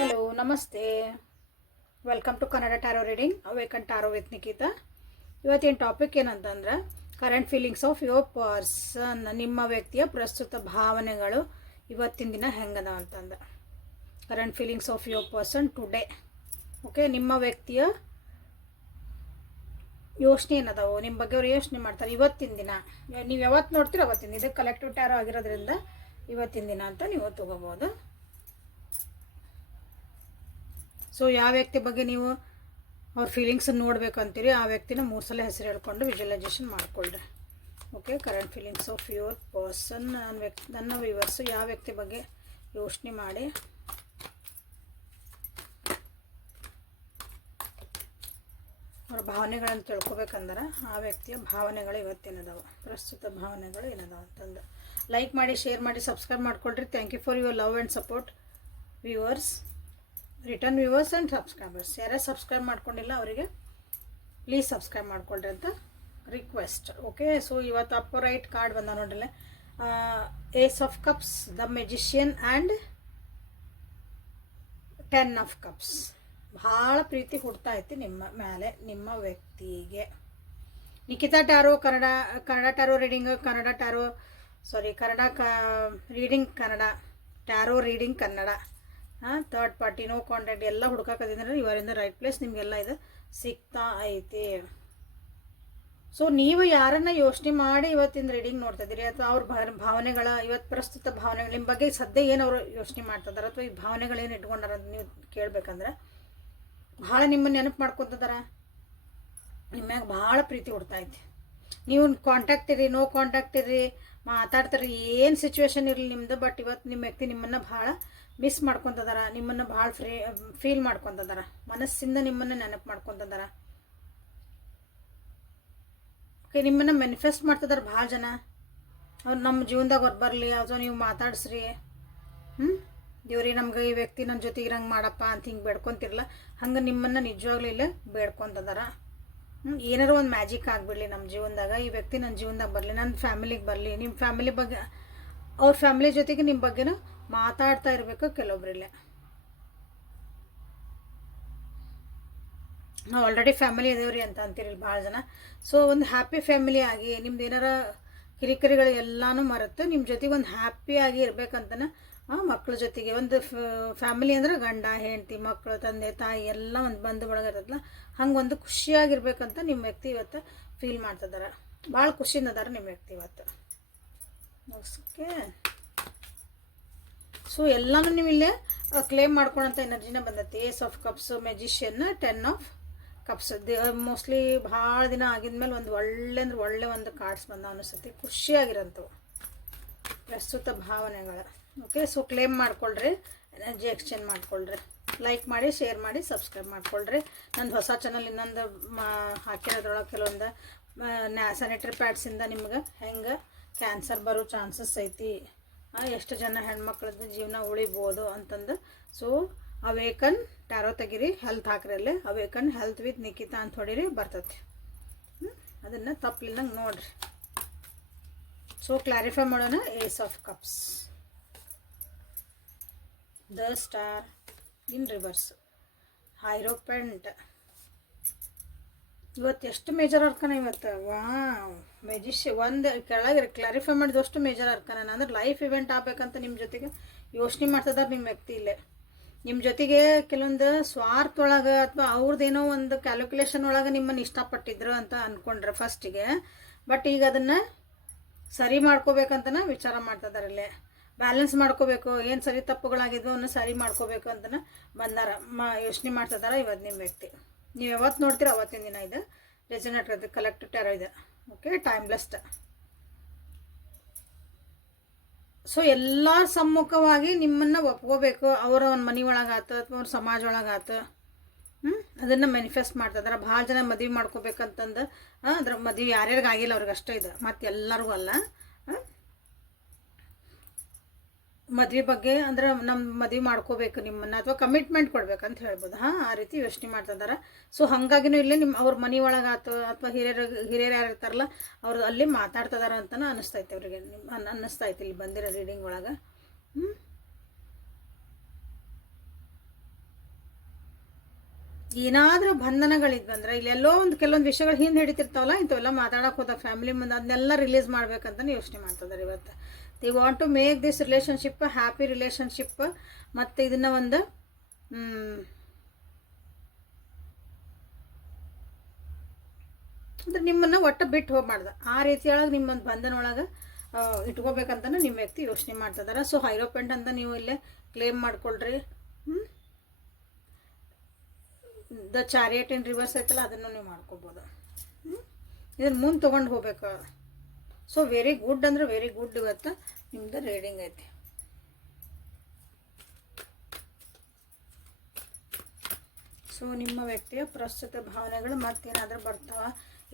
Hello ನಮಸ್ತೆ. Welcome to Kannada tarot reading awaken tarot with Nikhita ಇವತ್ತಿನ topic ಏನಂತಂದ್ರೆ current feelings of your person ನಿಮ್ಮ ವ್ಯಕ್ತಿಯ ಪ್ರಸ್ತುತ ಭಾವನೆಗಳು ಇವತ್ತಿನ ದಿನ ಹೆಂಗದ ಅಂತಂದ. Current feelings of your person today okay ನಿಮ್ಮ ವ್ಯಕ್ತಿಯ ಯೋಚನೆ ಏನದಾವು? ನಿಮ್ಮ ಬಗ್ಗೆ ಅವ್ರು ಯೋಚನೆ ಮಾಡ್ತಾರೆ, ಇವತ್ತಿನ ದಿನ. ನೀವು ಯಾವತ್ತು ನೋಡ್ತೀರೋ ಅವತ್ತಿನ ಇದು ಕಲೆಕ್ಟಿವ್ ಟ್ಯಾರೋ ಆಗಿರೋದ್ರಿಂದ ಇವತ್ತಿನ ದಿನ ಅಂತ ನೀವು ತಗೋಬೋದು. ಸೊ ಯಾವ ವ್ಯಕ್ತಿ ಬಗ್ಗೆ ನೀವು ಅವ್ರ ಫೀಲಿಂಗ್ಸ್ ನೋಡಬೇಕು ಅಂತೀರಿ, ಆ ವ್ಯಕ್ತಿನ ಮೂರು ಸಲ ಹೆಸರು ಹೇಳ್ಕೊಂಡು ವಿಜುವಲೈಸೇಷನ್ ಮಾಡ್ಕೊಳ್ರಿ. Okay current feelings of your person ನನ್ನ ವ್ಯಕ್ತಿ, ನನ್ನ ವಿವರ್ಸು ಯಾವ ವ್ಯಕ್ತಿ ಬಗ್ಗೆ ಯೋಚನೆ ಮಾಡಿ. ಅವ್ರ ಭಾವನೆಗಳನ್ನು ತಿಳ್ಕೊಬೇಕಂದ್ರೆ ಆ ವ್ಯಕ್ತಿಯ ಭಾವನೆಗಳು ಇವತ್ತೇನದಾವೆ. ಪ್ರಸ್ತುತ ಭಾವನೆಗಳು ಏನದಾವ ಅಂತಂದು. ಲೈಕ್ ಮಾಡಿ ಶೇರ್ ಮಾಡಿ ಸಬ್ಸ್ಕ್ರೈಬ್ ಮಾಡ್ಕೊಳ್ರಿ. Thank you for your love and support viewers return viewers and subscribers ಯಾರ್ಯಾರು ಸಬ್ಸ್ಕ್ರೈಬ್ ಮಾಡ್ಕೊಂಡಿಲ್ಲ ಅವರಿಗೆ ಪ್ಲೀಸ್ ಸಬ್ಸ್ಕ್ರೈಬ್ ಮಾಡ್ಕೊಳ್ರಿ ಅಂತ ರಿಕ್ವೆಸ್ಟ್ ಓಕೆ ಸೊ ಇವತ್ತು ಅಪ್ಪ ರೈಟ್ ಕಾರ್ಡ್ ಬಂದ ನೋಡ್ರಲ್ಲ. Ace of cups the magician and ten of cups ಭಾಳ ಪ್ರೀತಿ ಹುಡ್ತಾ ಐತಿ ನಿಮ್ಮ ಮೇಲೆ ನಿಮ್ಮ ವ್ಯಕ್ತಿಗೆ. Nikhita tarot Kannada Kannada tarot reading Kannada tarot sorry Kannada ಕ reading Kannada tarot reading Kannada. ಹಾಂ ಥರ್ಡ್ ಪಾರ್ಟಿ ನೋ ಕಾಂಟ್ಯಾಕ್ಟ್ ಎಲ್ಲ ಹುಡ್ಕಾಕತ್ತಿದ್ರೆ ಇವರಿಂದ ರೈಟ್ ಪ್ಲೇಸ್ ನಿಮಗೆಲ್ಲ ಇದು ಸಿಗ್ತಾ ಐತಿ. ಸೊ ನೀವು ಯಾರನ್ನ ಯೋಚನೆ ಮಾಡಿ ಇವತ್ತಿನ ರೀಡಿಂಗ್ ನೋಡ್ತಿದ್ದೀರಿ ಅಥವಾ ಅವ್ರ ಭಾವನೆಗಳ ಇವತ್ತು ಪ್ರಸ್ತುತ ಭಾವನೆಗಳು ನಿಮ್ಮ ಬಗ್ಗೆ ಸದ್ಯ ಏನು ಅವರು ಯೋಚನೆ ಮಾಡ್ತಿದ್ದಾರೆ ಅಥವಾ ಈ ಭಾವನೆಗಳೇನು ಇಟ್ಕೊಂಡಾರ ಅಂತ ನೀವು ಕೇಳ್ಬೇಕಂದ್ರೆ, ಭಾಳ ನಿಮ್ಮನ್ನು ನೆನಪು ಮಾಡ್ಕೊತಿದಾರ? ನಿಮ್ಮ್ಯಾಗ ಭಾಳ ಪ್ರೀತಿ ಐತಿ. ನೀವು ಕಾಂಟ್ಯಾಕ್ಟ್ ಇರಿ ನೋ ಕಾಂಟ್ಯಾಕ್ಟ್ ಇರಿ, ಮಾತಾಡ್ತಾರೆ, ಏನು ಸಿಚುವೇಶನ್ ಇರಲಿ ನಿಮ್ಮದು ಬಟ್ ಇವತ್ತು ನಿಮ್ಮ ವ್ಯಕ್ತಿ ನಿಮ್ಮನ್ನು ಭಾಳ ಮಿಸ್ ಮಾಡ್ಕೊತದಾರ, ನಿಮ್ಮನ್ನು ಭಾಳ ಫ್ರೀ ಫೀಲ್ ಮಾಡ್ಕೊತದಾರ, ಮನಸ್ಸಿಂದ ನಿಮ್ಮನ್ನು ನೆನಪು ಮಾಡ್ಕೊತದಾರ. ಓಕೆ ನಿಮ್ಮನ್ನು ಮ್ಯಾನಿಫೆಸ್ಟ್ ಮಾಡ್ತಿದಾರೆ ಭಾಳ ಜನ. ಅವ್ರು ನಮ್ಮ ಜೀವನದಾಗ ಹೊರ ಬರಲಿ ಅಥವಾ ನೀವು ಮಾತಾಡ್ಸ್ರಿ. ಹ್ಞೂ ದೇವ್ರಿ, ನಮ್ಗೆ ಈ ವ್ಯಕ್ತಿ ನನ್ನ ಜೊತೆ ಇರಂಗೆ ಮಾಡಪ್ಪ ಅಂತ ಹಿಂಗೆ ಬೇಡ್ಕೊತಿರಲ್ಲ ಹಂಗೆ ನಿಮ್ಮನ್ನು ನಿಜವಾಗ್ಲೂ ಇಲ್ಲೇ ಬೇಡ್ಕೊತದಾರ. ಹ್ಞೂ ಏನಾರು ಒಂದು ಮ್ಯಾಜಿಕ್ ಆಗಿಬಿಡಲಿ ನಮ್ಮ ಜೀವನದಾಗ. ಈ ವ್ಯಕ್ತಿ ನನ್ನ ಜೀವನದಾಗ ಬರಲಿ ನನ್ನ ಫ್ಯಾಮಿಲಿಗೆ ಬರಲಿ ನಿಮ್ಮ ಫ್ಯಾಮಿಲಿ ಬಗ್ಗೆ, ಅವ್ರ ಫ್ಯಾಮಿಲಿ ಜೊತೆಗೆ ನಿಮ್ಮ ಬಗ್ಗೆನೂ ಮಾತಾಡ್ತಾ ಇರಬೇಕು ಕೆಲವೊಬ್ರಿಲ್ಲ. ನಾವು ಆಲ್ರೆಡಿ ಫ್ಯಾಮಿಲಿ ಇದೇವ್ರಿ ಅಂತ ಅಂತೀರಿ ಭಾಳ ಜನ. ಸೊ ಒಂದು ಹ್ಯಾಪಿ ಫ್ಯಾಮಿಲಿ ಆಗಿ, ನಿಮ್ದು ಏನಾರ ಕಿರಿಕಿರಿಗಳು ಎಲ್ಲಾನು ಮರೆತು ನಿಮ್ಮ ಜೊತೆಗೆ ಒಂದು ಹ್ಯಾಪಿಯಾಗಿ ಇರಬೇಕಂತನ ಮಕ್ಕಳ ಜೊತೆಗೆ. ಒಂದು ಫ್ಯಾಮಿಲಿ ಅಂದ್ರೆ ಗಂಡ, ಹೆಂಡತಿ ಮಕ್ಕಳು ತಂದೆ, ತಾಯಿ ಎಲ್ಲ ಒಂದು ಬಂಧು ಬಳಗ ಇರ್ತದಲ್ಲ ಹಂಗೆ ಒಂದು ಖುಷಿಯಾಗಿರ್ಬೇಕಂತ ನಿಮ್ಮ ವ್ಯಕ್ತಿ ಇವತ್ತು ಫೀಲ್ ಮಾಡ್ತಿದ್ದಾರೆ ಭಾಳ ಖುಷಿಯಿಂದ ಅದಾರ ನಿಮ್ಮ ವ್ಯಕ್ತಿ ಇವತ್ತು. ಓಕೆ ಸೊ ಎಲ್ಲನೂ ನೀವು ಇಲ್ಲೇ ಕ್ಲೇಮ್ ಮಾಡ್ಕೊಳಂಥ ಎನರ್ಜಿನ ಬಂದೈತಿ. Ace of cups magician ten of cups mostly ಭಾಳ ದಿನ ಆಗಿದ್ಮೇಲೆ ಒಂದು ಒಳ್ಳೆ ಅಂದ್ರೆ ಒಳ್ಳೆ ಒಂದು ಕಾರ್ಡ್ಸ್ ಬಂದ ಅನಿಸ್ತೈತಿ. ಖುಷಿಯಾಗಿರೋಂಥವು ಪ್ರಸ್ತುತ ಭಾವನೆಗಳ. ಓಕೆ ಸೊ ಕ್ಲೇಮ್ ಮಾಡ್ಕೊಳ್ರಿ ಎನರ್ಜಿ ಎಕ್ಸ್ಚೇಂಜ್ ಮಾಡ್ಕೊಳ್ರಿ. ಲೈಕ್ ಮಾಡಿ ಶೇರ್ ಮಾಡಿ ಸಬ್ಸ್ಕ್ರೈಬ್ ಮಾಡ್ಕೊಳ್ರಿ. ನಂದು ಹೊಸ ಚಾನಲ್ ಇನ್ನೊಂದು ಮಾ ಹಾಕಿರೋದ್ರೊಳಗೆ ಕೆಲವೊಂದು ನ್ಯಾ ಸ್ಯಾನಿಟ್ರಿ ಪ್ಯಾಡ್ಸಿಂದ ನಿಮ್ಗೆ ಹೆಂಗೆ ಕ್ಯಾನ್ಸರ್ ಬರೋ ಚಾನ್ಸಸ್ ಐತಿ. ಎಷ್ಟು ಜನ ಹೆಣ್ಮಕ್ಳದ್ದು ಜೀವನ ಉಳಿಬೋದು ಅಂತಂದು. ಸೊ ಅವೇಕನ್ ಟ್ಯಾರೋ ತೆಗಿರಿ ಹೆಲ್ತ್ ಹಾಕ್ರಿ ಅಲ್ಲಿ. ಅವೇಕನ್ ಹೆಲ್ತ್ ವಿತ್ ನಿಖಿತಾ ಅಂತ ಹೊಡೀರಿ, ಬರ್ತೈತಿ. ಅದನ್ನು ತಪ್ಪಲಿಲ್ಲಂಗೆ ನೋಡ್ರಿ. ಸೊ ಕ್ಲಾರಿಫೈ ಮಾಡೋಣ ace of cups the star in reverse hierophant ಇವತ್ತು ಎಷ್ಟು ಮೇಜರ್ ಅರ್ಕನ ಇವತ್ತು? ವಾ ಮೆಜಿಷ್ ಒಂದು ಕೆಳಗೆ ಕ್ಲಾರಿಫೈ ಮಾಡಿದಷ್ಟು ಮೇಜರ್ ಅರ್ಕನ ಅಂದ್ರೆ ಲೈಫ್ ಇವೆಂಟ್ ಆಗ್ಬೇಕಂತ ನಿಮ್ಮ ಜೊತೆಗೆ ಯೋಚನೆ ಮಾಡ್ತದಾರ ನಿಮ್ಮ ವ್ಯಕ್ತಿ ಇಲ್ಲೇ. ನಿಮ್ಮ ಜೊತೆಗೆ ಕೆಲವೊಂದು ಸ್ವಾರ್ಥ ಒಳಗೆ ಅಥವಾ ಅವ್ರದ್ದೇನೋ ಒಂದು ಕ್ಯಾಲ್ಕುಲೇಷನ್ ಒಳಗೆ ನಿಮ್ಮನ್ನು ಇಷ್ಟಪಟ್ಟಿದ್ರು ಅಂತ ಅಂದ್ಕೊಂಡ್ರೆ ಫಸ್ಟಿಗೆ ಬಟ್ ಈಗ ಅದನ್ನು ಸರಿ ಮಾಡ್ಕೋಬೇಕಂತನ ವಿಚಾರ ಮಾಡ್ತಿದ್ದಾರೆ ಇಲ್ಲೇ. ಬ್ಯಾಲೆನ್ಸ್ ಮಾಡ್ಕೋಬೇಕು, ಏನು ಸರಿ ತಪ್ಪುಗಳಾಗಿದ್ವು ಅನ್ನೋ ಸರಿ ಮಾಡ್ಕೋಬೇಕು ಅಂತನ ಬಂದಾರ. ಮ, ಯೋಚನೆ ಮಾಡ್ತಿದ್ದಾರೆ ಇವತ್ತು ನಿಮ್ಮ ವ್ಯಕ್ತಿ. ನೀವು ಯಾವತ್ತು ನೋಡ್ತೀರ ಅವತ್ತಿನ ದಿನ ಇದು. ರೆಸಿನೇಟ್ ಅದು ಕಲೆಕ್ಟ್ ಟ್ಯಾರೋ ಇದೆ. ಓಕೆ ಟೈಮ್ ಟೈಮ್ಲೆಸ್ಟ್ ಸೊ ಎಲ್ಲ ಸಮ್ಮುಖವಾಗಿ ನಿಮ್ಮನ್ನು ಒಪ್ಕೋಬೇಕು. ಅವರ ಒಂದು ಮನೆ ಒಳಗಾತು ಅಥವಾ ಅವ್ರ ಸಮಾಜ ಒಳಗಾತು ಹ್ಞೂ ಅದನ್ನು ಮ್ಯಾನಿಫೆಸ್ಟ್ ಮಾಡ್ತಿದಾರೆ ಭಾಳ ಜನ ಮದುವೆ ಮಾಡ್ಕೋಬೇಕಂತಂದು ಅದ್ರ ಮದುವೆ ಯಾರ್ಯಾರಿಗೆ ಆಗಿಲ್ಲ ಅವ್ರಿಗೆ ಅಷ್ಟೇ ಇದೆ. ಮತ್ತೆ ಎಲ್ಲರಿಗೂ ಅಲ್ಲ. ಮದುವೆ ಬಗ್ಗೆ ಅಂದ್ರೆ ನಮ್ಮ ಮದುವೆ ಮಾಡ್ಕೋಬೇಕು ನಿಮ್ಮನ್ನ ಅಥವಾ ಕಮಿಟ್ಮೆಂಟ್ ಅಂತ ಹೇಳ್ಬೋದು. ಹಾಂ, ಆ ರೀತಿ ಯೋಚನೆ ಮಾಡ್ತಿದ್ದಾರೆ ಸೊ ಹಾಗಾಗಿನೂ ಇಲ್ಲೇ ನಿಮ್ಮ ಅವ್ರ ಮನೆ ಒಳಗಾತು ಅಥವಾ ಹಿರಿಯರು ಹಿರಿಯರು ಯಾರು ಇರ್ತಾರಲ್ಲ, ಅವ್ರು ಅಲ್ಲಿ ಮಾತಾಡ್ತಿದಾರ ಅಂತಲೂ ಅನ್ನಿಸ್ತೈತೆ ಅವ್ರಿಗೆ ನಿಮ್ಮ ಅನ್ನಿಸ್ತಾ ಅನ್ನಿಸ್ತೈತೆ ಇಲ್ಲಿ ಬಂದಿರೋ ರೀಡಿಂಗ್ ಒಳಗೆ. ಹ್ಞೂ ಏನಾದರೂ ಬಂಧನಗಳಿದ್ವಂದ್ರೆ, ಇಲ್ಲಿ ಎಲ್ಲೋ ಒಂದು ಕೆಲವೊಂದು ವಿಷಯಗಳು ಹಿಂದೆ ಹಿಡಿತಿರ್ತಾವಲ್ಲ, ಇಂಥವೆಲ್ಲ ಮಾತಾಡೋಕೆ ಹೋದಾಗ ಫ್ಯಾಮಿಲಿ ಮುಂದೆ ಅದನ್ನೆಲ್ಲ ರಿಲೀಸ್ ಮಾಡ್ಬೇಕಂತ ಯೋಚನೆ ಮಾಡ್ತಿದ್ದಾರೆ ಇವತ್ತು. They want to make this relationship happy relationship ಮತ್ತು ಇದನ್ನು ಒಂದು ಅಂದರೆ ನಿಮ್ಮನ್ನು ಒಟ್ಟು ಬಿಟ್ಟು ಹೋಗ್ಬಾರ್ದ. ಆ ರೀತಿಯೊಳಗೆ ನಿಮ್ಮೊಂದು ಬಂಧನ ಒಳಗೆ ಇಟ್ಕೋಬೇಕಂತನೂ ನಿಮ್ಮ ವ್ಯಕ್ತಿ ಯೋಚನೆ ಮಾಡ್ತಿದ್ದಾರೆ ಸೊ ಹೈರೋಪೆಂಟ್ ಅಂತ ನೀವು ಇಲ್ಲೇ ಕ್ಲೇಮ್ ಮಾಡ್ಕೊಳ್ರಿ. ದ ಚಾರಿಯಟ್ ಇನ್ ರಿವರ್ಸ್ ಐತಲ್ಲ, ಅದನ್ನು ನೀವು ಮಾಡ್ಕೋಬೋದು. ಇದನ್ನು ಮುಂದೆ ತೊಗೊಂಡು ಹೋಗ್ಬೇಕು. ಸೊ ವೆರಿ ಗುಡ್ ಅಂದ್ರೆ ವೆರಿ ಗುಡ್ ಇವತ್ತು ನಿಮ್ದು ರೀಡಿಂಗ್ ಐತಿ. ಸೊ ನಿಮ್ಮ ವ್ಯಕ್ತಿಯ ಪ್ರಸ್ತುತ ಭಾವನೆಗಳು ಮತ್ತೇನಾದರೂ ಬರ್ತಾವ?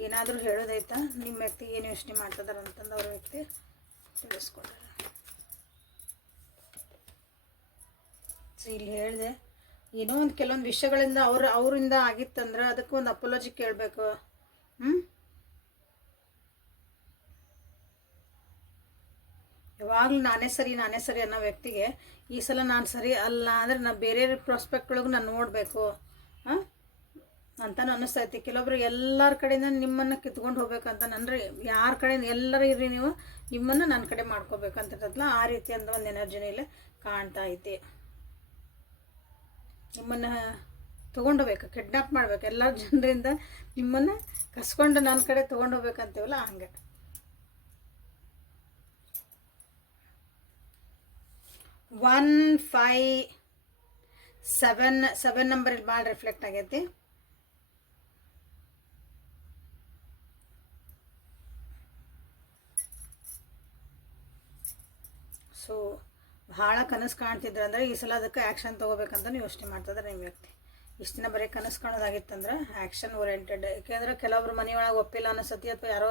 ಏನಾದರೂ ಹೇಳೋದೈತಾ? ನಿಮ್ಮ ವ್ಯಕ್ತಿ ಏನು ಯೋಚನೆ ಮಾಡ್ತಿದಾರೆ ಅಂತಂದು ಅವ್ರ ವ್ಯಕ್ತಿ ತಿಳಿಸ್ಕೊಡ್ತಾರೆ. ಸೊ ಇಲ್ಲಿ ಹೇಳಿದೆ, ಏನೋ ಒಂದು ಕೆಲವೊಂದು ವಿಷಯಗಳಿಂದ ಅವ್ರ ಅವರಿಂದ ಆಗಿತ್ತಂದ್ರೆ ಅದಕ್ಕೆ ಒಂದು ಅಪೋಲಜಿ ಕೇಳಬೇಕು. ಹ್ಞೂ ಯಾವಾಗಲೂ ನಾನೇ ಸರಿ ನಾನೇ ಸರಿ ಅನ್ನೋ ವ್ಯಕ್ತಿಗೆ ಈ ಸಲ ನಾನು ಸರಿ ಅಲ್ಲ ಅಂದರೆ ನಾನು ಬೇರೆ ಪ್ರಾಸ್ಪೆಕ್ಟ್ ಒಳಗೆ ನಾನು ನೋಡಬೇಕು, ಹಾಂ? ಅಂತಾನು ಅನ್ನಿಸ್ತೈತಿ ಕೆಲವೊಬ್ರು ಎಲ್ಲರ ಕಡೆಯಿಂದ ನಿಮ್ಮನ್ನು ಕಿತ್ಕೊಂಡು ಹೋಗ್ಬೇಕಂತ ಅಂದರೆ ಯಾರ ಕಡೆಯಿಂದ ಎಲ್ಲರೂ ಇರ್ರಿ ನೀವು, ನಿಮ್ಮನ್ನು ನನ್ನ ಕಡೆ ಮಾಡ್ಕೋಬೇಕಂತಿರ್ತದಲ್ಲ ಆ ರೀತಿ ಅಂತ ಒಂದು ಎನರ್ಜಿನ ಇಲ್ಲಿ ಕಾಣ್ತಾ ಐತಿ. ನಿಮ್ಮನ್ನು ತೊಗೊಂಡೋಗ್ಬೇಕು ಕಿಡ್ನಾಪ್ ಮಾಡ್ಬೇಕು. ಎಲ್ಲ ಜನರಿಂದ ನಿಮ್ಮನ್ನು ಕಸ್ಕೊಂಡು ನನ್ನ ಕಡೆ ತೊಗೊಂಡೋಗ್ಬೇಕಂತೀವಲ್ಲ ಹಂಗೆ. One five seven seven number ಭಾಳ ರಿಫ್ಲೆಕ್ಟ್ ಆಗೈತಿ. ಸೊ ಭಾಳ ಕನಸು ಕಾಣ್ತಿದ್ರು ಅಂದರೆ ಈ ಸಲ ಅದಕ್ಕೆ ಆ್ಯಕ್ಷನ್ ತೊಗೋಬೇಕಂತಲೂ ಯೋಚನೆ ಮಾಡ್ತಿದ್ರೆ ನಿಮ್ಮ ವ್ಯಕ್ತಿ ಇಷ್ಟು ದಿನ ಬರೀ ಕನಸು ಕಾಣೋದಾಗಿತ್ತಂದ್ರೆ ಆ್ಯಕ್ಷನ್ ಓರಿಯೆಂಟೆಡ್ ಯಾಕೆಂದ್ರೆ ಕೆಲವೊಬ್ರು ಮನೆಯೊಳಗೆ ಒಪ್ಪಿಲ್ಲ ಅನ್ನಿಸತಿ ಅಥವಾ ಯಾರೋ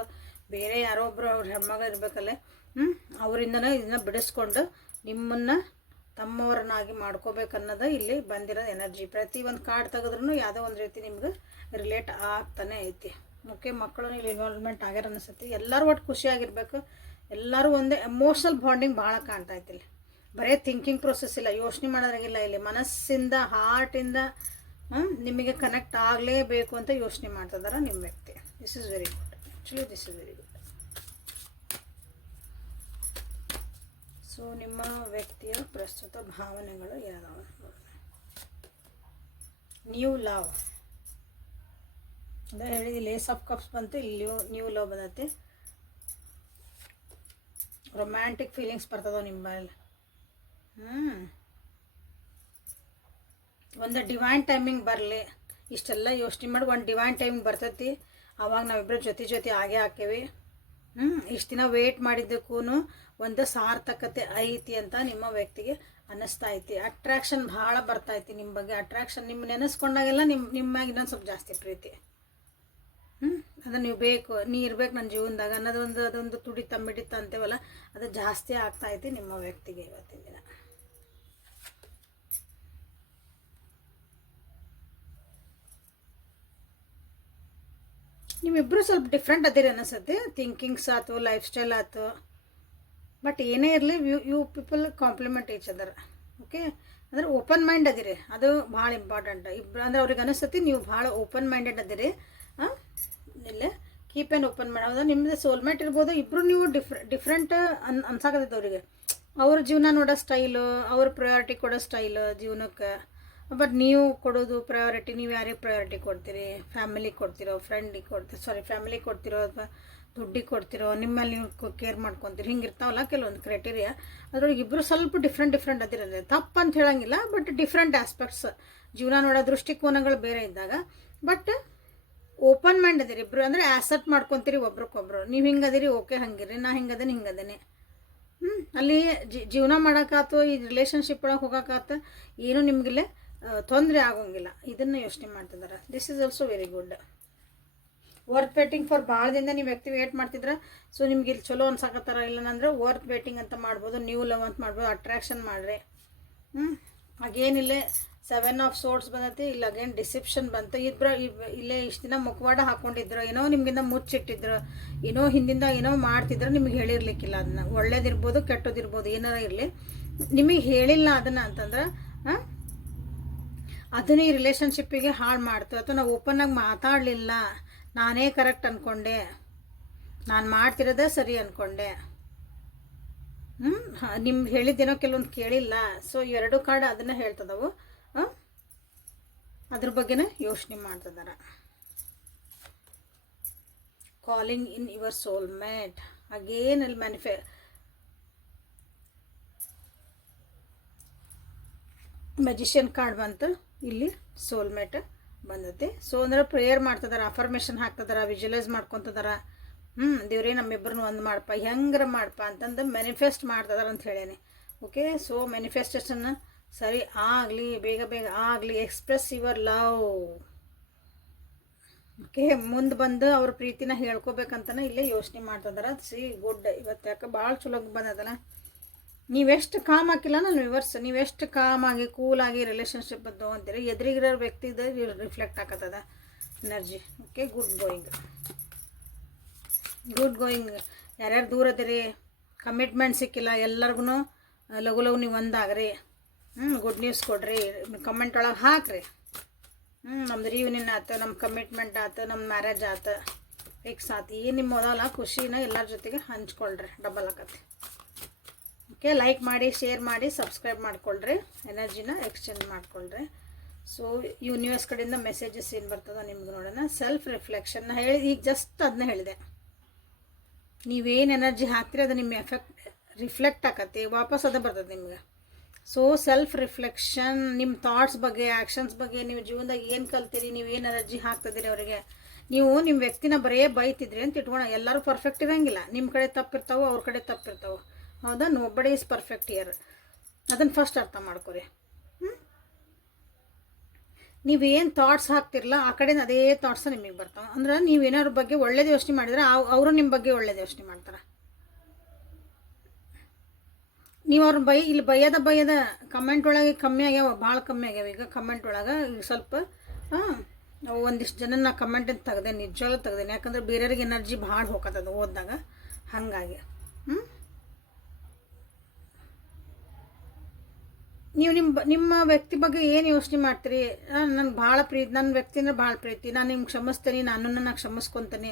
ಬೇರೆ ಯಾರೋ ಒಬ್ಬರು ಅವ್ರ ಹೆಣ್ಮಗಳು ಇರಬೇಕಲ್ಲೇ ಹ್ಞೂ ಅವರಿಂದನೇ ಇದನ್ನ ಬಿಡಿಸ್ಕೊಂಡು ನಿಮ್ಮನ್ನು ತಮ್ಮವರನ್ನಾಗಿ ಮಾಡ್ಕೋಬೇಕನ್ನೋದು ಇಲ್ಲಿ ಬಂದಿರೋ ಎನರ್ಜಿ ಪ್ರತಿ ಒಂದು ಕಾರ್ಡ್ ತೆಗೆದ್ರೂ ಯಾವುದೋ ಒಂದು ರೀತಿ ನಿಮ್ಗೆ ರಿಲೇಟ್ ಆಗ್ತಾನೆ ಐತಿ. ಮುಖ್ಯ ಮಕ್ಕಳು ಇಲ್ಲಿ ಇನ್ವಾಲ್ವ್ಮೆಂಟ್ ಆಗ್ಯಾರ ಅನಿಸುತ್ತೆ. ಎಲ್ಲರೂ ಒಟ್ಟು ಖುಷಿಯಾಗಿರ್ಬೇಕು ಎಲ್ಲರೂ ಒಂದೇ ಎಮೋಷ್ನಲ್ ಬಾಂಡಿಂಗ್ ಭಾಳ ಕಾಣ್ತಾ ಇತ್ತು ಇಲ್ಲಿ. ಬರೀ ಥಿಂಕಿಂಗ್ ಪ್ರೊಸೆಸ್ ಇಲ್ಲ, ಯೋಚನೆ ಮಾಡೋದ್ರಾಗಿಲ್ಲ ಇಲ್ಲಿ. ಮನಸ್ಸಿಂದ ಹಾರ್ಟಿಂದ ನಿಮಗೆ ಕನೆಕ್ಟ್ ಆಗಲೇಬೇಕು ಅಂತ ಯೋಚನೆ ಮಾಡ್ತಿದ್ದಾರೆ ನಿಮ್ಮ ವ್ಯಕ್ತಿ. This is very good actually this is very good so ನಿಮ್ಮ ವ್ಯಕ್ತಿಯ ಪ್ರಸ್ತುತ ಭಾವನೆಗಳು ಯಾವ ನ್ಯೂ ಲವ್ ಅಂದರೆ ಹೇಳಿದ ಲೇಸ್ ಆಫ್ ಕಪ್ಸ್ ಬಂತು, ಇಲ್ಲಿ ನ್ಯೂ ಲವ್ ಬಂದೈತಿ. ರೊಮ್ಯಾಂಟಿಕ್ ಫೀಲಿಂಗ್ಸ್ ಬರ್ತದ ನಿಮ್ಮಲ್ಲಿ ಹ್ಞೂ ಒಂದು ಡಿವೈನ್ ಟೈಮಿಂಗ್ ಬರಲಿ. ಇಷ್ಟೆಲ್ಲ ಯೋಚನೆ ಮಾಡಿ ಒಂದು ಡಿವೈನ್ ಟೈಮಿಂಗ್ ಬರ್ತೈತಿ. ಆವಾಗ ನಾವಿಬ್ಬರು ಜೊತೆ ಜೊತೆ ಆಗೇ ಹಾಕೇವಿ. ಇಷ್ಟು ದಿನ ವೇಟ್ ಮಾಡಿದ್ದಕ್ಕೂ ಒಂದು ಸಾರ್ಥಕತೆ ಐತಿ ಅಂತ ನಿಮ್ಮ ವ್ಯಕ್ತಿಗೆ ಅನ್ನಿಸ್ತಾ ಐತಿ. ಅಟ್ರಾಕ್ಷನ್ ಭಾಳ ಬರ್ತೈತಿ ನಿಮ್ಮ ಬಗ್ಗೆ. ಅಟ್ರಾಕ್ಷನ್ ನಿಮ್ಮ ನೆನೆಸ್ಕೊಂಡಾಗೆಲ್ಲ ನಿಮ್ಮ ನಿಮ್ಮಾಗ ಇನ್ನೊಂದು ಸ್ವಲ್ಪ ಜಾಸ್ತಿ ಪ್ರೀತಿ. ಹ್ಞೂ ಅದು ನೀವು ಬೇಕು, ನೀ ಇರ್ಬೇಕು ನನ್ನ ಜೀವನದಾಗ ಅನ್ನೋದೊಂದು, ಅದೊಂದು ತುಡಿತ ಮಿಡಿತ ಅಂತೇವಲ್ಲ ಅದು ಜಾಸ್ತಿ ಆಗ್ತಾ ಐತಿ ನಿಮ್ಮ ವ್ಯಕ್ತಿಗೆ ಇವತ್ತಿನ ದಿನ. ನೀವಿಬ್ಬರು ಸ್ವಲ್ಪ ಡಿಫ್ರೆಂಟ್ ಅದಿರಿ ಅನಿಸುತ್ತೆ. ಥಿಂಕಿಂಗ್ಸ್ ಆಯ್ತು ಲೈಫ್ ಸ್ಟೈಲ್ ಆಯ್ತು ಬಟ್ ಏನೇ ಇರಲಿ you you people compliment each ಅದರ ಓಕೆ ಅಂದ್ರೆ ಓಪನ್ ಮೈಂಡ್ ಅದಿರಿ. ಅದು ಭಾಳ ಇಂಪಾರ್ಟೆಂಟ್ ಇಬ್ಬರು ಅಂದ್ರೆ ಅವ್ರಿಗೆ ಅನಿಸ್ತತಿ ನೀವು ಭಾಳ ಓಪನ್ ಮೈಂಡೆಡ್ ಅದಿರಿ. ಹಾಂ? ಇಲ್ಲೇ? ಕೀಪ್ ಆ್ಯಂಡ್ ಓಪನ್ ಮೈಂಡ್ ಹೌದಾ? ನಿಮ್ಮದು ಸೋಲ್ಮೇಟ್ ಇರ್ಬೋದು ಇಬ್ಬರು ನೀವು ಡಿಫ್ರೆ ಡಿಫ್ರೆಂಟ್ ಅನ್ ಅನ್ಸಾಕತ್ತೈತೆ ಅವರಿಗೆ. ಅವ್ರ ಜೀವನ ನೋಡೋ ಸ್ಟೈಲು ಅವ್ರ ಪ್ರಯಾರಿಟಿ ಕೊಡೋ ಸ್ಟೈಲು ಜೀವನಕ್ಕೆ. ಬಟ್ ನೀವು ಕೊಡೋದು ಪ್ರಯಾರಿಟಿ ನೀವು ಯಾರಿಗೆ ಪ್ರಯಾರಿಟಿ ಕೊಡ್ತೀರಿ? ಫ್ಯಾಮಿಲಿಗೆ ಕೊಡ್ತಿರೋ ಫ್ರೆಂಡಿಗೆ ಕೊಡ್ತೀರಿ ಸಾರಿ ಫ್ಯಾಮಿಲಿಗೆ ಕೊಡ್ತಿರೋ ಅಥವಾ ದುಡ್ಡಿಗೆ ಕೊಡ್ತಿರೋ? ನಿಮ್ಮಲ್ಲಿ ನೀವು ಕೇರ್ ಮಾಡ್ಕೊತೀರಿ. ಹಿಂಗೆ ಇರ್ತಾವಲ್ಲ ಕೆಲವೊಂದು ಕ್ರೈಟೀರಿಯಾ ಅದ್ರೊಳಗೆ ಇಬ್ಬರು ಸ್ವಲ್ಪ ಡಿಫ್ರೆಂಟ್ ಡಿಫ್ರೆಂಟ್ ಅದಿರಲ್ಲ ತಪ್ಪು ಅಂತ ಹೇಳಂಗಿಲ್ಲ ಬಟ್ ಡಿಫ್ರೆಂಟ್ ಆಸ್ಪೆಕ್ಟ್ಸ್ ಜೀವನ ನೋಡೋ ದೃಷ್ಟಿಕೋನಗಳು ಬೇರೆ ಇದ್ದಾಗ. ಬಟ್ ಓಪನ್ ಮೈಂಡ್ ಅದಿರಿ ಇಬ್ಬರು ಅಂದರೆ ಆಸೆಪ್ಟ್ ಮಾಡ್ಕೊತೀರಿ ಒಬ್ರಿಗೊಬ್ರು ನೀವು ಹಿಂಗದಿರಿ ಓಕೆ ಹಂಗಿರಿ ನಾ ಹಿಂಗದೇನೆ ಹಿಂಗದೇನೆ. ಹ್ಞೂ ಅಲ್ಲಿ ಜೀವನ ಮಾಡೋಕ್ಕಾತು ಈ ರಿಲೇಷನ್ಶಿಪ್ ಒಳಗೆ ಹೋಗೋಕ್ಕಾತು ಏನೂ ನಿಮಗಿಲ್ಲೇ. ತೊಂದರೆ ಆಗೋಂಗಿಲ್ಲ. ಇದನ್ನು ಯೋಚನೆ ಮಾಡ್ತಿದ್ದಾರೆ this is also very good worth waiting for ಭಾಳದಿಂದ ನೀವು ವ್ಯಕ್ತಿ ವೇಟ್ ಮಾಡ್ತಿದ್ರೆ ಸೊ ನಿಮ್ಗೆ ಇಲ್ಲಿ ಚಲೋ ಇಲ್ಲ ವರ್ತ್ ವೇಟಿಂಗ್ ಅಂತ ಮಾಡ್ಬೋದು ನ್ಯೂ ಲವ್ ಅಂತ ಮಾಡ್ಬೋದು ಅಟ್ರಾಕ್ಷನ್ ಮಾಡ್ರಿ. ಹ್ಞೂ ಹಾಗೇನಿಲ್ಲೇ ಸೆವೆನ್ ಆಫ್ ಸೋರ್ಟ್ಸ್ ಬಂದೈತಿ, ಇಲ್ಲ ಅಗೇನ್ ಡಿಸಿಪ್ಷನ್ ಬಂತು. ಇಬ್ಬರು ಇಲ್ಲೇ ಇಷ್ಟು ದಿನ ಮುಖವಾಡ ಹಾಕೊಂಡಿದ್ರು. ಏನೋ ನಿಮಗಿಂದ ಮುಚ್ಚಿಟ್ಟಿದ್ರು. ಏನೋ ಹಿಂದಿಂದ ಏನೋ ಮಾಡ್ತಿದ್ರು, ನಿಮಗೆ ಹೇಳಿರ್ಲಿಕ್ಕಿಲ್ಲ ಅದನ್ನ. ಒಳ್ಳೇದಿರ್ಬೋದು, ಕೆಟ್ಟದಿರ್ಬೋದು, ಏನಾರ ಇರಲಿ. ನಿಮಗೆ ಹೇಳಿಲ್ಲ ಅದನ್ನು ಅಂತಂದ್ರೆ ಹಾಂ ಅದನ್ನು ಈ ರಿಲೇಷನ್ಶಿಪ್ಪಿಗೆ ಹಾಳು ಮಾಡ್ತು. ಅಥವಾ ನಾವು ಓಪನ್ನಾಗಿ ಮಾತಾಡಲಿಲ್ಲ. ನಾನೇ ಕರೆಕ್ಟ್ ಅಂದ್ಕೊಂಡೆ ನಾನು ಮಾಡ್ತಿರೋದೇ ಸರಿ ಅಂದ್ಕೊಂಡೆ ಹ್ಞೂ ನಿಮ್ಗೆ ಹೇಳಿದ್ದೇನೋ ಕೆಲವೊಂದು ಕೇಳಿಲ್ಲ. ಸೊ ಎರಡು ಕಾರ್ಡ್ ಅದನ್ನು ಹೇಳ್ತದವು. ಅದ್ರ ಬಗ್ಗೆನೇ ಯೋಚನೆ ಮಾಡ್ತಿದ್ದಾರೆ calling in your soul mate again ಅಲ್ಲಿ ಮ್ಯಾನಿಫೆ ಮೆಜಿಷಿಯನ್ ಕಾರ್ಡ್ ಬಂತು. ಇಲ್ಲಿ ಸೋಲ್ಮೇಟ್ ಬಂದೈತಿ. ಸೊ ಅಂದ್ರೆ ಪ್ರೇಯರ್ ಮಾಡ್ತದಾರ ಅಫರ್ಮೇಷನ್ ಹಾಕ್ತದಾರ ವಿಜುವಲೈಸ್ ಮಾಡ್ಕೊತದಾರ. ಹ್ಞೂ ದೇವರೇ ನಮ್ಮಿಬ್ಬರನ್ನ ಒಂದು ಮಾಡಪ್ಪ ಹೆಂಗ್ರ ಮಾಡಪ್ಪ ಅಂತಂದು ಮ್ಯಾನಿಫೆಸ್ಟ್ ಮಾಡ್ತದಾರ ಅಂತ ಹೇಳೇನಿ ಓಕೆ ಸೊ ಮ್ಯಾನಿಫೆಸ್ಟೇಷನ್ ಸರಿ ಆಗಲಿ, ಬೇಗ ಬೇಗ ಆಗಲಿ ಎಕ್ಸ್ಪ್ರೆಸ್ ಯುವರ್ ಲವ್ ಓಕೆ ಮುಂದೆ ಬಂದು ಅವ್ರ ಪ್ರೀತಿನ ಹೇಳ್ಕೊಬೇಕಂತನೇ ಇಲ್ಲೇ ಯೋಚನೆ ಮಾಡ್ತದಾರ. ಸಿ ಗುಡ್ ಇವತ್ತು ಯಾಕೆ ಭಾಳ ಚಲೋ ಬಂದದಲ್ಲ ನೀವೆಷ್ಟು ಕಾಮ್ ಹಾಕಿಲ್ಲ ನಾನು ವಿವರ್ಸ್ ನೀವೆಷ್ಟು ಕಾಮಾಗಿ, ಕೂಲಾಗಿ ರಿಲೇಷನ್ಶಿಪ್ ಬಂದು ಅಂತೀರಿ, ಎದುರಿಗಿರೋ ವ್ಯಕ್ತಿದ ರಿಫ್ಲೆಕ್ಟ್ ಆಗತ್ತದ energy okay good going good going ಯಾರ್ಯಾರು ದೂರ ಅದಿರಿ ಕಮಿಟ್ಮೆಂಟ್ ಸಿಕ್ಕಿಲ್ಲ ಎಲ್ಲರಿಗೂ ಲಘು ಲಘು ನೀವು ಒಂದಾಗ್ರಿ. ಹ್ಞೂ ಗುಡ್ ನ್ಯೂಸ್ ಕೊಡ್ರಿ. ಕಮೆಂಟ್ ಒಳಗೆ ಹಾಕ್ರಿ. ಹ್ಞೂ ನಮ್ದು ರಿಯೂನಿಯನ್ ಆಯ್ತು ನಮ್ಮ ಕಮಿಟ್ಮೆಂಟ್ ಆತು ನಮ್ಮ ಮ್ಯಾರೇಜ್ ಆತು ಫಿಕ್ಸ್ ಆತು. ಏನು ನಿಮ್ಮ ಮೊದಲ ಖುಷಿನ ಎಲ್ಲರ ಜೊತೆಗೆ ಹಂಚ್ಕೊಳ್ರಿ ಡಬಲ್ ಆಕತಿ ಓಕೆ ಲೈಕ್ ಮಾಡಿ ಶೇರ್ ಮಾಡಿ ಸಬ್ಸ್ಕ್ರೈಬ್ ಮಾಡ್ಕೊಳ್ರಿ. ಎನರ್ಜಿನ ಎಕ್ಸ್ಚೇಂಜ್ ಮಾಡ್ಕೊಳ್ರಿ. ಸೊ ಯೂನಿವರ್ಸ್ ಕಡೆಯಿಂದ ಮೆಸೇಜಸ್ ಏನು ಬರ್ತದೋ ನಿಮ್ಗೆ ನೋಡೋಣ. ಸೆಲ್ಫ್ ರಿಫ್ಲೆಕ್ಷನ್ ಹೇಳಿ, ಈಗ ಜಸ್ಟ್ ಅದನ್ನ ಹೇಳಿದೆ. ನೀವೇನು ಎನರ್ಜಿ ಹಾಕ್ತೀರಿ, ಅದು ನಿಮ್ಮ ಎಫೆಕ್ಟ್ ರಿಫ್ಲೆಕ್ಟ್ ಆಕತಿ ವಾಪಸ್ ಅದು ಬರ್ತದೆ ನಿಮ್ಗೆ. ಸೊ ಸೆಲ್ಫ್ ರಿಫ್ಲೆಕ್ಷನ್ ನಿಮ್ಮ ಥಾಟ್ಸ್ ಬಗ್ಗೆ ಆ್ಯಕ್ಷನ್ಸ್ ಬಗ್ಗೆ, ನೀವು ಜೀವನದಾಗ ಏನು ಕಲ್ತೀರಿ, ನೀವು ಏನು ಎನರ್ಜಿ ಹಾಕ್ತಿದ್ದೀರಿ ಅವರಿಗೆ. ನೀವು ನಿಮ್ಮ ವ್ಯಕ್ತಿನ ಬರೇ ಬೈತಿದ್ರಿ ಅಂತ ಇಟ್ಕೊಳ ಎಲ್ಲರೂ ಪರ್ಫೆಕ್ಟ್ ಇರೋಂಗಿಲ್ಲ. ನಿಮ್ಮ ಕಡೆ ತಪ್ಪಿರ್ತಾವೆ, ಅವ್ರ ಕಡೆ ತಪ್ಪಿರ್ತಾವೆ. ಹೌದಾ nobody is perfect year ಅದನ್ನು ಫಸ್ಟ್ ಅರ್ಥ ಮಾಡ್ಕೊರಿ. ಹ್ಞೂ ನೀವೇನು ಥಾಟ್ಸ್ ಹಾಕ್ತಿರಲ್ಲ ಆ ಕಡೆಯಿಂದ ಅದೇ ಥಾಟ್ಸ್ ನಿಮಗೆ ಬರ್ತಾವೆ. ಅಂದ್ರೆ ನೀವು ಏನಾರ ಬಗ್ಗೆ ಒಳ್ಳೇದು ಯೋಚನೆ ಮಾಡಿದ್ರೆ ಅವರು ನಿಮ್ಮ ಬಗ್ಗೆ ಒಳ್ಳೇದು ಯೋಚನೆ ಮಾಡ್ತಾರೆ. ನೀವು ಅವ್ರ ಬೈ ಇಲ್ಲಿ ಬಯ್ಯದ ಬಯ್ಯದ ಕಮೆಂಟ್ ಒಳಗೆ ಕಮ್ಮಿ ಆಗ್ಯಾವ, ಭಾಳ ಕಮ್ಮಿ ಆಗ್ಯಾವ. ಈಗ ಕಮೆಂಟ್ ಒಳಗೆ ಈಗ ಸ್ವಲ್ಪ ಒಂದಿಷ್ಟು ಜನ ಕಮೆಂಟ್ ಅಂತ ತೆಗ್ದೆ, ನಿಜವಾಗ್ಲೂ ತೆಗ್ದೇನೆ. ಯಾಕಂದ್ರೆ ಬೇರೆಯವ್ರಿಗೆ ಎನರ್ಜಿ ಭಾಳ ಹೋಗತ್ತದ ಓದಿದಾಗ. ಹಾಗಾಗಿ. ಹ್ಞೂ ನೀವು ನಿಮ್ಮ ನಿಮ್ಮ ವ್ಯಕ್ತಿ ಬಗ್ಗೆ ಏನು ಯೋಚನೆ ಮಾಡ್ತೀರಿ? ನನಗೆ ಭಾಳ ಪ್ರೀತಿ ನನ್ನ ವ್ಯಕ್ತಿನ ಭಾಳ ಪ್ರೀತಿ. ನಾನು ನಿಮ್ಗೆ ಕ್ಷಮಿಸ್ತೀನಿ, ನಾನು ನಾನು ಕ್ಷಮಿಸ್ಕೊತೀನಿ.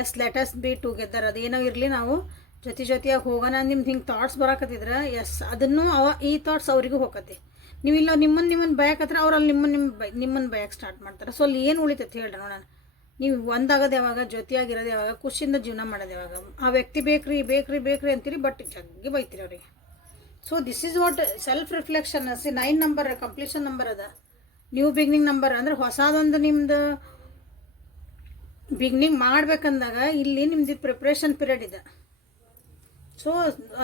ಎಸ್ ಲೆಟಸ್ ಬಿ ಟುಗೆದರ್ ಅದೇನೋ ಇರಲಿ ನಾವು ಜೊತೆ ಜೊತೆಯಾಗಿ ಹೋಗೋಣ. ನಿಮ್ದು ಹಿಂಗೆ ಥಾಟ್ಸ್ ಬರಾಕತ್ತಿದ್ರೆ ಎಸ್ ಅದನ್ನು ಅವ, ಈ ಥಾಟ್ಸ್ ಅವರಿಗೂ ಹೋಗತ್ತೆ ನೀವು ಇಲ್ಲ ನಿಮ್ಮನ್ನು ನಿಮ್ಮನ್ನು ಬಯಕತ್ರ ಅವ್ರು ಅಲ್ಲಿ ನಿಮ್ಮನ್ನು ನಿಮ್ಮ ಬೈ ನಿಮ್ಮನ್ನು ಬಯಕ್ಕೆ ಸ್ಟಾರ್ಟ್ ಮಾಡ್ತಾರೆ. ಸೊ ಅಲ್ಲಿ ಏನು ಉಳಿತೈತೆ ಹೇಳ್ರಿ ನೋಡೋಣ ನೀವು ಒಂದಾಗದ ಯಾವಾಗ, ಜೊತೆಯಾಗಿರೋದು ಯಾವಾಗ, ಖುಷಿಯಿಂದ ಜೀವನ ಮಾಡೋದು ಯಾವಾಗ. ಆ ವ್ಯಕ್ತಿ ಬೇಕ್ರಿ ಬೇಕ್ರಿ ಬೇಕ್ರಿ ಅಂತೀರಿ ಬಟ್ ಜಗ್ಗಿ ಬೈತೀರಿ ಅವ್ರಿಗೆ. So this is what self reflection see nine number completion number ಅದ. ನ್ಯೂ ಬಿಗ್ನಿಂಗ್ ನಂಬರ್ ಅಂದ್ರೆ ಹೊಸದೊಂದು ನಿಮ್ದು ಬಿಗ್ನಿಂಗ್ ಮಾಡ್ಬೇಕಂದಾಗ ಇಲ್ಲಿ ನಿಮ್ದು ಪ್ರಿಪ್ರೇಷನ್ ಪೀರಿಯಡ್ ಇದೆ. ಸೊ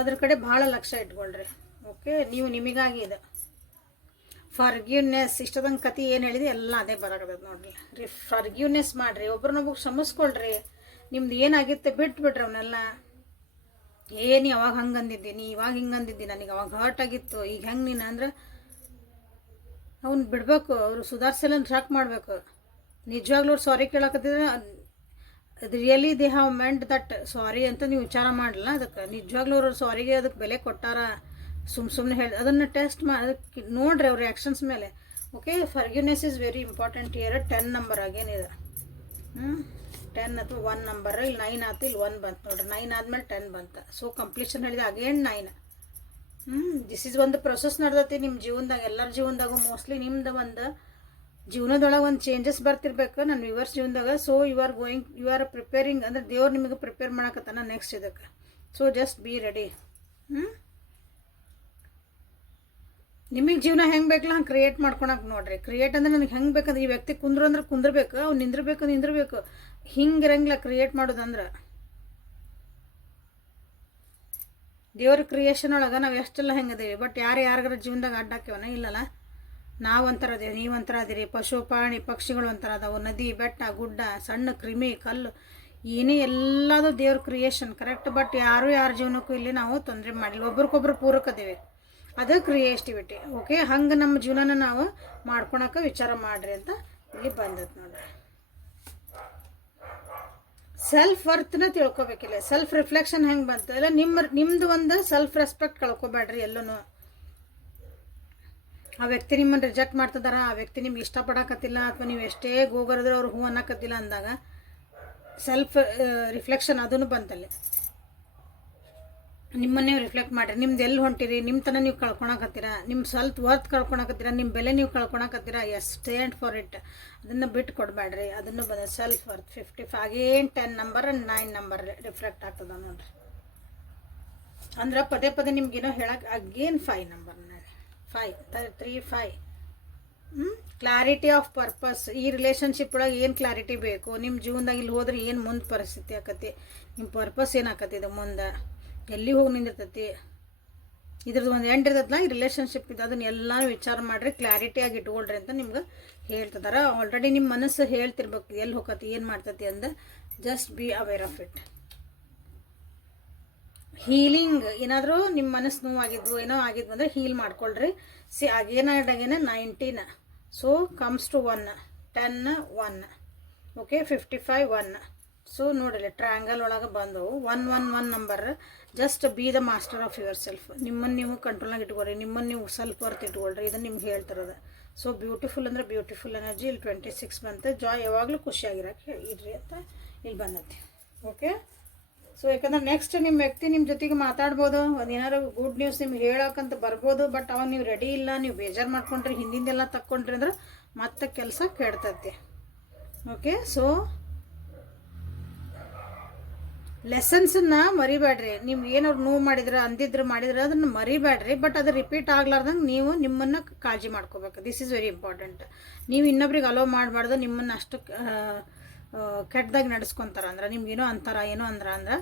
ಅದ್ರ ಕಡೆ ಭಾಳ ಲಕ್ಷ್ಯ ಇಟ್ಕೊಳ್ರಿ. ಓಕೆ ನೀವು ನಿಮಗಾಗಿ ಇದೆ. ಫರ್ಗ್ಯೂನೆಸ್ ಇಷ್ಟದಂಗೆ ಕತೆ ಏನು ಹೇಳಿದೆ, ಎಲ್ಲ ಅದೇ ಬರಾಕತ್ತದ ನೋಡ್ರಿ. ರೀ ಫರ್ಗ್ಯೂನೆಸ್ ಮಾಡಿರಿ. ಒಬ್ರನ್ನೊಬ್ಬಗೆ ಕ್ಷಮಿಸ್ಕೊಳ್ರಿ. ನಿಮ್ದು ಏನಾಗಿತ್ತು ಬಿಟ್ಬಿಟ್ರಿ ಅವನ್ನೆಲ್ಲ ಏನು ಯಾವಾಗ ಹಂಗೆ ಅಂದಿದ್ದಿ ನೀ ಇವಾಗ ಹಿಂಗೆ ಅಂದಿದ್ದಿ ನನಗೆ ಅವಾಗ ಹರ್ಟ್ ಆಗಿತ್ತು. ಈಗ ಹೆಂಗೆ ನೀನು ಅಂದ್ರೆ ಅವ್ನು ಬಿಡಬೇಕು. ಅವರು ಸುಧಾರಿಸಲ್ಲ ಟ್ರ್ಯಾಕ್ ಮಾಡಬೇಕು. ನಿಜವಾಗ್ಲೂ ಅವ್ರು sorry ಕೇಳಕತ್ತಿದ್ರೆ really they have meant that sorry ಅಂತ ನೀವು ವಿಚಾರ ಮಾಡಲ್ಲ ಅದಕ್ಕೆ? ನಿಜವಾಗ್ಲೂ ಅವ್ರ ಸಾರಿಗೆ ಅದಕ್ಕೆ ಬೆಲೆ ಕೊಟ್ಟಾರ? ಸುಮ್ಮ ಸುಮ್ಮನೆ ಹೇಳಿ ಅದನ್ನು ಟೆಸ್ಟ್ ಮಾ ಅದಕ್ಕೆ ನೋಡ್ರಿ ಅವ್ರ ಆ್ಯಕ್ಷನ್ಸ್ ಮೇಲೆ. Okay forgiveness is very important here ten number ಆಗೇನಿದೆ ಹ್ಞೂ ಟೆನ್ ಅಥವಾ ಒನ್ ನಂಬರ್ ಇಲ್ಲಿ ನೈನ್ ಆಯ್ತು ಇಲ್ಲಿ ಒನ್ ಬಂತು ನೋಡ್ರಿ. ನೈನ್ ಆದಮೇಲೆ ಟೆನ್ ಬಂತು. ಸೊ ಕಂಪ್ಲೀಷನ್ ಹೇಳಿದೆ ಅಗೇನ್ ನೈನ್ ಹ್ಞೂ ದಿಸ್ ಇಸ್ ಒಂದು ಪ್ರೊಸೆಸ್ ನಡ್ದೈತಿ ನಿಮ್ಮ ಜೀವನದಾಗ. ಎಲ್ಲರ ಜೀವನದಾಗೂ ಮೋಸ್ಟ್ಲಿ ನಿಮ್ದು ಒಂದು ಜೀವನದೊಳಗೆ ಒಂದು ಚೇಂಜಸ್ ಬರ್ತಿರ್ಬೇಕು ನನ್ನ ವಿವರ್ಸ್ ಜೀವನದಾಗ. So you are going you are preparing ಅಂದ್ರೆ ದೇವ್ರು ನಿಮಗೆ ಪ್ರಿಪೇರ್ ಮಾಡಕತ್ತಾನ ನೆಕ್ಸ್ಟ್ ಇದಕ್ಕೆ. ಸೊ ಜಸ್ಟ್ ಬಿ ರೆಡಿ ಹ್ಞೂ ನಿಮಗೆ ಜೀವನ ಹೆಂಗೆ ಬೇಕಲ್ಲ ಹಂಗೆ ಕ್ರಿಯೇಟ್ ಮಾಡ್ಕೊಳಕ್ಕೆ ನೋಡ್ರಿ. ಕ್ರಿಯೇಟ್ ಅಂದ್ರೆ ನನಗೆ ಹೆಂಗೆ ಬೇಕಂದ್ರೆ ಈ ವ್ಯಕ್ತಿ ಕುಂದ್ರು ಅಂದ್ರೆ ಕುಂದ್ರಬೇಕು, ಅವ್ನು ನಿಂದಿರ್ಬೇಕು ನಿಂದಿರ್ಬೇಕು. ಹಿಂಗೆ ಇರಂಗಿಲ್ಲ ಕ್ರಿಯೇಟ್ ಮಾಡೋದಂದ್ರೆ ದೇವ್ರ ಕ್ರಿಯೇಷನ್ ಒಳಗೆ ನಾವು ಎಷ್ಟೆಲ್ಲ ಹೆಂಗದೇವಿ. ಬಟ್ ಯಾರು ಯಾರಿಗಾರ ಜೀವನದಾಗ ಅಡ್ಡ ಹಾಕ್ಯವನ? ಇಲ್ಲಲ್ಲ. ನಾವು ಒಂಥರ ಅದೇವಿ, ನೀವು ಒಂಥರ ಅದೀರಿ. ಪಶು, ಪ್ರಾಣಿ, ಪಕ್ಷಿಗಳು ಒಂಥರ ಅದಾವು. ನದಿ, ಬೆಟ್ಟ, ಗುಡ್ಡ, ಸಣ್ಣ, ಕ್ರಿಮಿ, ಕಲ್ಲು, ಏನೇ ಎಲ್ಲದು ದೇವ್ರ ಕ್ರಿಯೇಷನ್ ಕರೆಕ್ಟ್ ಬಟ್ ಯಾರು ಯಾರ ಜೀವನಕ್ಕೂ ಇಲ್ಲಿ ನಾವು ತೊಂದರೆ ಮಾಡಿಲ್ಲ. ಒಬ್ರಿಗೊಬ್ರು ಪೂರಕ ಅದೇವಿ. ಅದು ಕ್ರಿಯೇಟಿವಿಟಿ ಓಕೆ ಹಂಗೆ ನಮ್ಮ ಜೀವನನ ನಾವು ಮಾಡ್ಕೊಳಕ್ಕೆ ವಿಚಾರ ಮಾಡ್ರಿ ಅಂತ ಇಲ್ಲಿ ಬಂದದ್ದು ನೋಡ್ರಿ. ಸೆಲ್ಫ್ ವರ್ತ್ನ ತಿಳ್ಕೊಬೇಕಿಲ್ಲ. ಸೆಲ್ಫ್ ರಿಫ್ಲೆಕ್ಷನ್ ಹೆಂಗೆ ಬಂತು? ಇಲ್ಲ ನಿಮ್ಮ ನಿಮ್ಮದು ಒಂದು ಸೆಲ್ಫ್ ರೆಸ್ಪೆಕ್ಟ್ ಕಳ್ಕೊಬೇಡ್ರಿ ಎಲ್ಲೂ ಆ ವ್ಯಕ್ತಿ ನಿಮ್ಮನ್ನು ರಿಜೆಕ್ಟ್ ಮಾಡ್ತಿದಾರ, ಆ ವ್ಯಕ್ತಿ ನಿಮ್ಗೆ ಇಷ್ಟಪಡಕತ್ತಿಲ್ಲ, ಅಥವಾ ನೀವು ಎಷ್ಟೇ ಗೋಗರಿದ್ರೆ ಅವ್ರು ಹೂ ಅನ್ನಕತ್ತಿಲ್ಲ ಅಂದಾಗ ಸೆಲ್ಫ್ ರಿಫ್ಲೆಕ್ಷನ್ ಅದನ್ನು ಬಂತಲ್ಲಿ. ನಿಮ್ಮನ್ನೇ ರಿಫ್ಲೆಕ್ಟ್ ಮಾಡಿರಿ. ನಿಮ್ದು ಎಲ್ಲಿ ಹೊಂಟಿರಿ? ನಿಮ್ಮ ತನ ನೀವು ಕಳ್ಕೊಳಕತ್ತೀರ ನಿಮ್ಮ ಸ್ವಲ್ಪ ವರ್ತ್ ಕಳ್ಕೊಳಕತ್ತೀರ ನಿಮ್ಮ ಬೆಲೆ ನೀವು ಕಳ್ಕೊಳಕತ್ತೀರ ಎಸ್ ಸ್ಟ್ಯಾಂಡ್ ಫಾರ್ ಇಟ್ ಅದನ್ನು ಬಿಟ್ಟು ಕೊಡಬೇಡ್ರಿ ಅದನ್ನು ಬಂದ self worth fifty five again ten number nine number reflect ಆಗ್ತದ ನೋಡ್ರಿ. ಅಂದ್ರೆ ಪದೇ ಪದೇ ನಿಮ್ಗೇನೋ ಹೇಳಕ್ಕೆ again five number five three five clarity of purpose ಈ ರಿಲೇಷನ್ಶಿಪ್ ಒಳಗೆ ಏನು ಕ್ಲಾರಿಟಿ ಬೇಕು? ನಿಮ್ಮ ಜೀವನದಾಗ ಇಲ್ಲಿ ಹೋದ್ರೆ ಏನು ಮುಂದೆ ಪರಿಸ್ಥಿತಿ ಆಕತಿ? ನಿಮ್ಮ ಪರ್ಪಸ್ ಏನಾಕತಿ ಇದು ಮುಂದೆ? ಎಲ್ಲಿ ಹೋಗಿ ನಿಂದಿರ್ತೈತಿ? ಇದ್ರದ್ದು ಒಂದು ಎಂಡ್ ಇರ್ತೈತಲ್ಲ ಈ ರಿಲೇಷನ್ಶಿಪ್ ಇದು ಅದನ್ನ ಎಲ್ಲ ವಿಚಾರ ಮಾಡಿರಿ ಕ್ಲಾರಿಟಿಯಾಗಿ ಇಟ್ಕೊಳ್ರಿ ಅಂತ ನಿಮ್ಗೆ ಹೇಳ್ತಿದಾರೆ. ಆಲ್ರೆಡಿ ನಿಮ್ಮ ಮನಸ್ಸು ಹೇಳ್ತಿರ್ಬೇಕು, ಎಲ್ಲಿ ಹೋಗತಿ ಏನು ಮಾಡ್ತತಿ ಅಂದ just be aware of it healing ಏನಾದರೂ ನಿಮ್ಮ ಮನಸ್ಸು ನೋವಾಗಿದ್ವು, ಏನೋ ಆಗಿದ್ವು ಅಂದರೆ ಹೀಲ್ ಮಾಡ್ಕೊಳ್ರಿ. See again and again nineteen so comes to one ten one okay fifty five one so ನೋಡಿರಿ ಟ್ರಯಾಂಗಲ್ ಒಳಗೆ ಬಂದವು. One one one number just be the master of your self ನಿಮ್ಮನ್ನು ನೀವು ಕಂಟ್ರೋಲ್ನಾಗ ಇಟ್ಕೊಳ್ರಿ. ನಿಮ್ಮನ್ನು ನೀವು ಸ್ವಲ್ಪ ವರ್ತ್ ಇಟ್ಕೊಳ್ರಿ. ಇದನ್ನು ನಿಮ್ಗೆ ಹೇಳ್ತಿರೋದು. ಸೊ ಬ್ಯೂಟಿಫುಲ್ ಅಂದರೆ ಬ್ಯೂಟಿಫುಲ್ ಎನರ್ಜಿ ಇಲ್ಲಿ ಟ್ವೆಂಟಿ ಸಿಕ್ಸ್ ಬಂತು. ಜಾಯ್ ಯಾವಾಗಲೂ ಖುಷಿಯಾಗಿರೋಕೆ ಇಡ್ರಿ ಅಂತ ಇಲ್ಲಿ ಬಂದೈತಿ. ಓಕೆ ಸೊ ಯಾಕಂದ್ರೆ ನೆಕ್ಸ್ಟ್ ನಿಮ್ಮ ವ್ಯಕ್ತಿ ನಿಮ್ಮ ಜೊತೆಗೆ ಮಾತಾಡ್ಬೋದು. ಒಂದು ಏನಾರು ಗುಡ್ ನ್ಯೂಸ್ ನಿಮ್ಗೆ ಹೇಳೋಕ್ಕಂತ ಬರ್ಬೋದು. ಬಟ್ ಅವಾಗ ನೀವು ರೆಡಿ ಇಲ್ಲ, ನೀವು ಬೇಜಾರು ಮಾಡ್ಕೊಂಡ್ರಿ, ಹಿಂದಿಂದೆಲ್ಲ ತಕ್ಕೊಂಡ್ರಿ ಅಂದ್ರೆ ಮತ್ತೆ ಕೆಲಸ ಕೆಡ್ತೈತಿ. Okay so ಲೆಸನ್ಸನ್ನ ಮರಿಬೇಡ್ರಿ. ನಿಮ್ಗೆ ಏನಾದ್ರು ನೋವು ಮಾಡಿದ್ರೆ, ಅಂದಿದ್ರೆ ಮಾಡಿದ್ರೆ ಅದನ್ನು ಮರಿಬೇಡ್ರಿ. ಬಟ್ ಅದು ರಿಪೀಟ್ ಆಗ್ಲಾರ್ದಂಗೆ ನೀವು ನಿಮ್ಮನ್ನು ಕಾಳಜಿ ಮಾಡ್ಕೋಬೇಕು. ದಿಸ್ ಈಸ್ ವೆರಿ ಇಂಪಾರ್ಟೆಂಟ್ ನೀವು ಇನ್ನೊಬ್ರಿಗೆ ಅಲೋ ಮಾಡಬಾರ್ದು, ನಿಮ್ಮನ್ನು ಅಷ್ಟು ಕೆಟ್ಟದಾಗಿ ನಡೆಸ್ಕೊತಾರ ಅಂದ್ರೆ ನಿಮ್ಗೇನೋ ಅಂತಾರ, ಏನೋ ಅಂದ್ರ ಅಂದ್ರೆ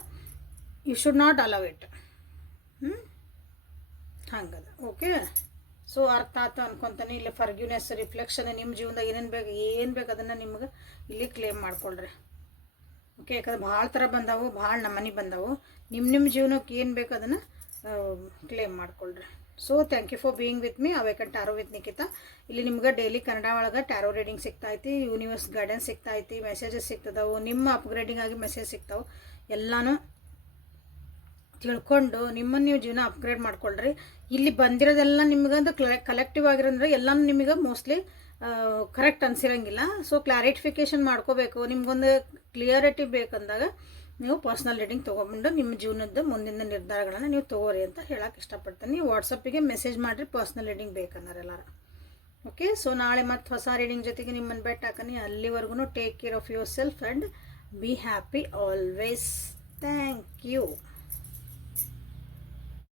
you should not allow it ಹ್ಞೂ ಹಂಗದ. ಓಕೆ ಸೊ ಅರ್ಥ ಆತ ಅನ್ಕೊತಾನೆ. ಇಲ್ಲಿ ಫರ್ಗ್ಯೂನೆಸ್ ರಿಫ್ಲೆಕ್ಷನ್ ನಿಮ್ಮ ಜೀವನದಾಗ ಏನೇನು ಬೇಕು, ಏನು ಬೇಕು ಅದನ್ನು ನಿಮ್ಗೆ ಇಲ್ಲಿ ಕ್ಲೇಮ್ ಮಾಡ್ಕೊಳ್ರಿ. ಓಕೆ ಯಾಕಂದ್ರೆ ಭಾಳ ಥರ ಬಂದಾವು, ಭಾಳ ನಮನಿ ಬಂದವು. ನಿಮ್ಮ ನಿಮ್ಮ ಜೀವನಕ್ಕೆ ಏನು ಬೇಕು ಅದನ್ನು ಕ್ಲೇಮ್ ಮಾಡ್ಕೊಳ್ರಿ. So thank you for being with me awaken tarot with Nikhita ಇಲ್ಲಿ ನಿಮ್ಗೆ ಡೈಲಿ ಕನ್ನಡ ಒಳಗೆ ಟ್ಯಾರೋ ರೀಡಿಂಗ್ ಸಿಗ್ತೈತಿ ಯೂನಿವರ್ಸ್ ಗೈಡೆನ್ಸ್ ಸಿಗ್ತೈತಿ ಮೆಸೇಜಸ್ ಸಿಗ್ತದವು, ನಿಮ್ಮ ಅಪ್ಗ್ರೇಡಿಂಗ್ ಆಗಿ ಮೆಸೇಜ್ ಸಿಗ್ತಾವೆ. ಎಲ್ಲನೂ ತಿಳ್ಕೊಂಡು ನಿಮ್ಮನ್ನು ನೀವು ಜೀವನ ಅಪ್ಗ್ರೇಡ್ ಮಾಡ್ಕೊಳ್ರಿ. ಇಲ್ಲಿ ಬಂದಿರೋದೆಲ್ಲ ನಿಮ್ಗೆ ಅದು ಕಲೆಕ್ಟಿವ್ ಆಗಿರೋಂದ್ರೆ ಎಲ್ಲನೂ ನಿಮಗೆ ಮೋಸ್ಟ್ಲಿ ಕರೆಕ್ಟ್ ಅನ್ಸಿರಂಗಿಲ್ಲ. ಸೊ ಕ್ಲಾರಿಫಿಕೇಶನ್ ಮಾಡ್ಕೋಬೇಕು. ನಿಮ್ಗೊಂದು ಕ್ಲಿಯರಿಟಿ ಬೇಕಂದಾಗ ನೀವು ಪರ್ಸ್ನಲ್ ರೀಡಿಂಗ್ ತೊಗೊಂಡು ನಿಮ್ಮ ಜೀವನದ ಮುಂದಿನ ನಿರ್ಧಾರಗಳನ್ನು ನೀವು ತೊಗೋರಿ ಅಂತ ಹೇಳಕ್ಕೆ ಇಷ್ಟಪಡ್ತೀನಿ. ವಾಟ್ಸಪ್ಪಿಗೆ ಮೆಸೇಜ್ ಮಾಡಿರಿ ಪರ್ಸ್ನಲ್ ರೀಡಿಂಗ್ ಬೇಕನ್ನೋರೆಲ್ಲರೂ ಓಕೆ ಸೊ ನಾಳೆ ಮತ್ತೆ ಹೊಸ ರೀಡಿಂಗ್ ಜೊತೆಗೆ ನಿಮ್ಮನ್ನು ಬೆಟ್ ಹಾಕನಿ. ಅಲ್ಲಿವರೆಗೂ take care of your self and be happy always thank you